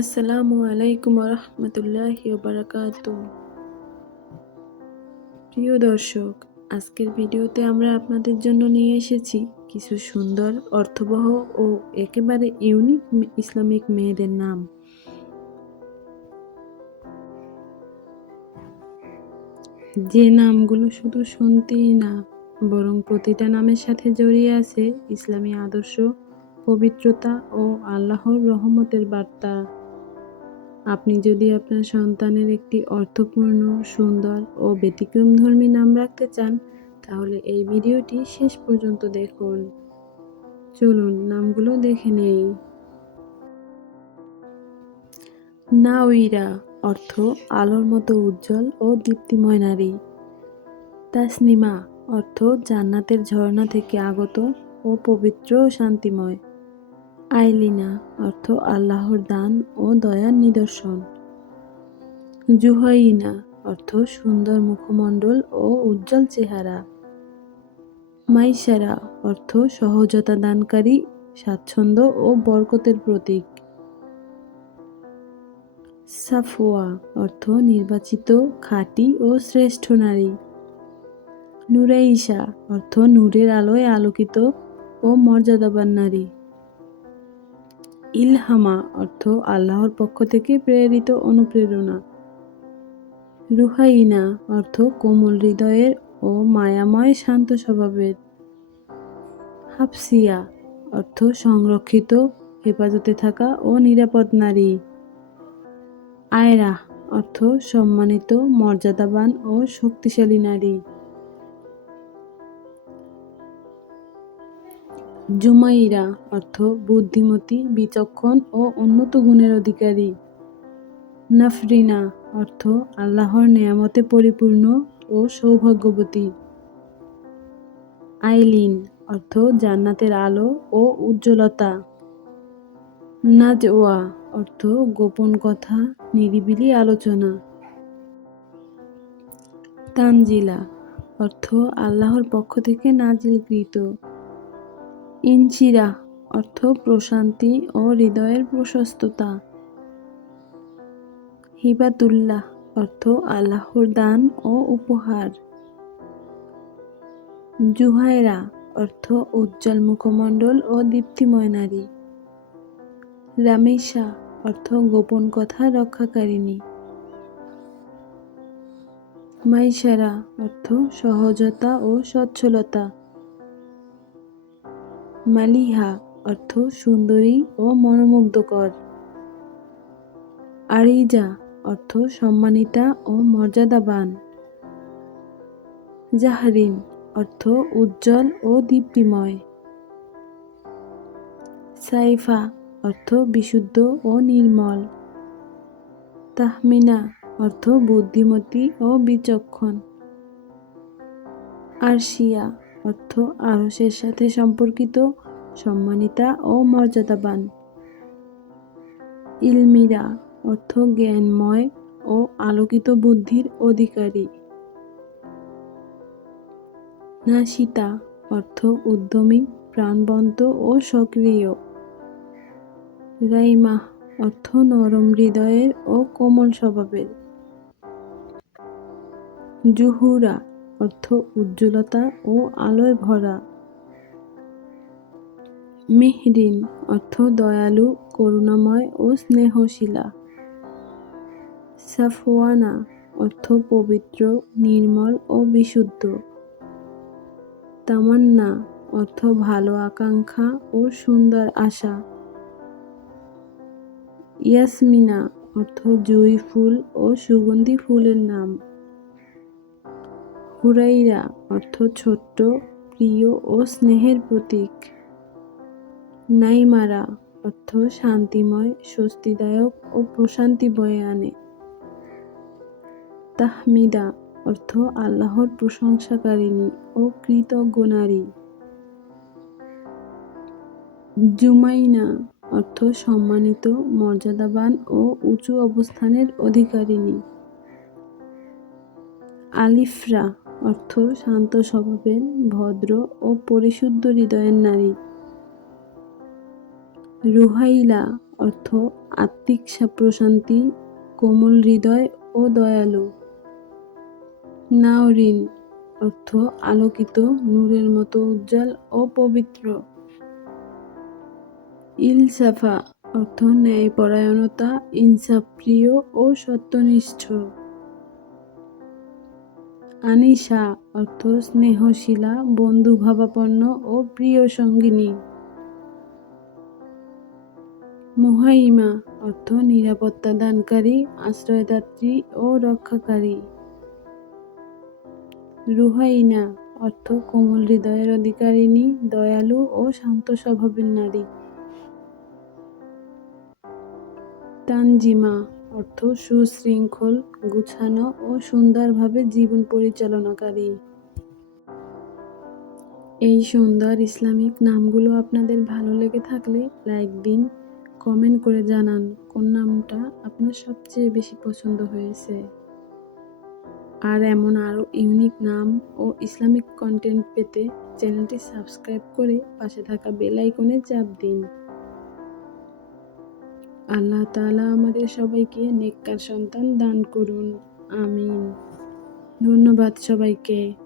আসসালামু আলাইকুম রহমতুল্লাহ বারাকাত প্রিয় দর্শক, আজকের ভিডিওতে আমরা আপনাদের জন্য নিয়ে এসেছি কিছু সুন্দর, অর্থবহ ও একেবারে ইউনিক ইসলামিক মেয়েদের নাম। যে নামগুলো শুধু শুনতেই না, বরং প্রতিটা নামের সাথে জড়িয়ে আছে ইসলামী আদর্শ, পবিত্রতা ও আল্লাহর রহমতের বার্তা। আপনি যদি আপনার সন্তানের একটি অর্থপূর্ণ, সুন্দর ও ব্যতিক্রমধর্মী নাম রাখতে চান, তাহলে এই ভিডিওটি শেষ পর্যন্ত দেখুন। চলুন, নামগুলো দেখে নেই। নাউইরা অর্থ আলোর মতো উজ্জ্বল ও দীপ্তিময় নারী। তাসনিমা অর্থ জান্নাতের ঝর্ণা থেকে আগত ও পবিত্র ও শান্তিময়। আইলিনা অর্থ আল্লাহর দান ও দয়ার নিদর্শন। জুহাইনা অর্থ সুন্দর মুখমণ্ডল ও উজ্জ্বল চেহারা। মাইসারা অর্থ সহজতা দানকারী, স্বাচ্ছন্দ্য ও বরকতের প্রতীক। সাফোয়া অর্থ নির্বাচিত, খাঁটি ও শ্রেষ্ঠ নারী। নুরাইশা অর্থ নূরের আলোয় আলোকিত ও মর্যাদাবান নারী। ইলহামা অর্থ আল্লাহর পক্ষ থেকে প্রেরিত অনুপ্রেরণা। রুহাইনা অর্থ কোমল হৃদয়ের ও মায়াময় শান্ত স্বভাবের। হাফসিয়া অর্থ সংরক্ষিত, হেফাজতে থাকা ও নিরাপদ নারী। আয়রা অর্থ সম্মানিত, মর্যাদাবান ও শক্তিশালী নারী। জুমাইরা, অর্থ বুদ্ধিমতী, বিচক্ষণ ও উন্নত গুণের অধিকারী। নাফরিনা, অর্থ আল্লাহর নেয়ামতে পরিপূর্ণ ও সৌভাগ্যবতী। আইলিন, অর্থ জান্নাতের আলো ও উজ্জ্বলতা। নাজওয়া, অর্থ গোপন কথা, নিরিবিলি আলোচনা। তানজিলা, অর্থ আল্লাহর পক্ষ থেকে নাজিলকৃত। ইনচিরা অর্থ প্রশান্তি ও হৃদয়ের প্রশস্ততা। হিবাতুল্লাহ, অর্থ আল্লাহর দান ও উপহার। জুহায়রা, অর্থ উজ্জ্বল মুখমণ্ডল ও দীপ্তিময় নারী। রামেশা, অর্থ গোপন কথা রক্ষাকারিণী। মাইসারা অর্থ সহজতা ও সচ্ছলতা। মালিহা, অর্থ সুন্দরী ও মনোমুগ্ধকর। আরিজা, অর্থ সম্মানিতা ও মর্যাদাবান। জাহরিন, অর্থ উজ্জ্বল ও দীপ্তিময়। সাইফা, অর্থ বিশুদ্ধ ও নির্মল। তাহমিনা, অর্থ বুদ্ধিমতী ও বিচক্ষণ। আরশিয়া অর্থ আরসের সাথে সম্পর্কিত, সম্মানিতা ও মর্যাদাবান। ইলমিরা অর্থ জ্ঞানময় ও আলোকিত বুদ্ধির অধিকারী। নাসিতা অর্থ উদ্যমী, প্রাণবন্ত ও সক্রিয়। রাইমা অর্থ নরম হৃদয়ের ও কোমল স্বভাবের। জুহুরা অর্থ উজ্জ্বলতা ও আলোয় ভরা। মেহরিন, অর্থ দয়ালু, করুণাময় ও স্নেহশীলা। সাফওয়ানা, অর্থ পবিত্র, নির্মল ও বিশুদ্ধ। তামান্না, অর্থ ভালো আকাঙ্ক্ষা ও সুন্দর আশা। ইয়াসমিনা, অর্থ জুই ফুল ও সুগন্ধি ফুলের নাম। হুরাইরা অর্থ ছোট্ট, প্রিয় ও স্নেহের প্রতীক। নাইমারা অর্থ শান্তিময়, স্বস্তিদায়ক ও প্রশান্তি বয়ে আনে। তাহমিদা অর্থ আল্লাহর প্রশংসাকারিণী ও কৃতজ্ঞ নারী জুমাইনা অর্থ সম্মানিত, মর্যাদাবান ও উঁচু অবস্থানের অধিকারিণী। আলিফরা অর্থ শান্ত স্বভাবের, ভদ্র ও পরিশুদ্ধ হৃদয়ের নারী। রুহাইলা অর্থ আত্মিক প্রশান্তি, কোমল হৃদয় ও দয়ালু। নাওরিন অর্থ আলোকিত, নূরের মতো উজ্জ্বল ও পবিত্র। ইলসাফা অর্থ ন্যায়পরায়ণতা ইনসাফপ্রিয় ও সত্যনিষ্ঠ। আনিশা অর্থ স্নেহশীলা, বন্ধুভাবাপন্ন ও প্রিয় সঙ্গিনী। মুহাইমা অর্থ নিরাপত্তা দানকারী, আশ্রয়দাত্রী ও রক্ষাকারী। রুহাইনা অর্থ কোমল হৃদয়ের অধিকারিণী, দয়ালু ও শান্ত স্বভাবের নারী। তানজিমা অর্থ সুশৃঙ্খল, গুছানো ও সুন্দরভাবে জীবন পরিচালনাকারী। এই সুন্দর ইসলামিক নামগুলো আপনাদের ভালো লেগে থাকলে লাইক দিন, কমেন্ট করে জানান কোন নামটা আপনার সবচেয়ে বেশি পছন্দ হয়েছে। আর এমন আরও ইউনিক নাম ও ইসলামিক কন্টেন্ট পেতে চ্যানেলটি সাবস্ক্রাইব করে পাশে থাকা বেল আইকনে চাপ দিন। আল্লাহ তালা আমাদের সবাইকে নেককার সন্তান দান করুন। আমিন। ধন্যবাদ সবাইকে।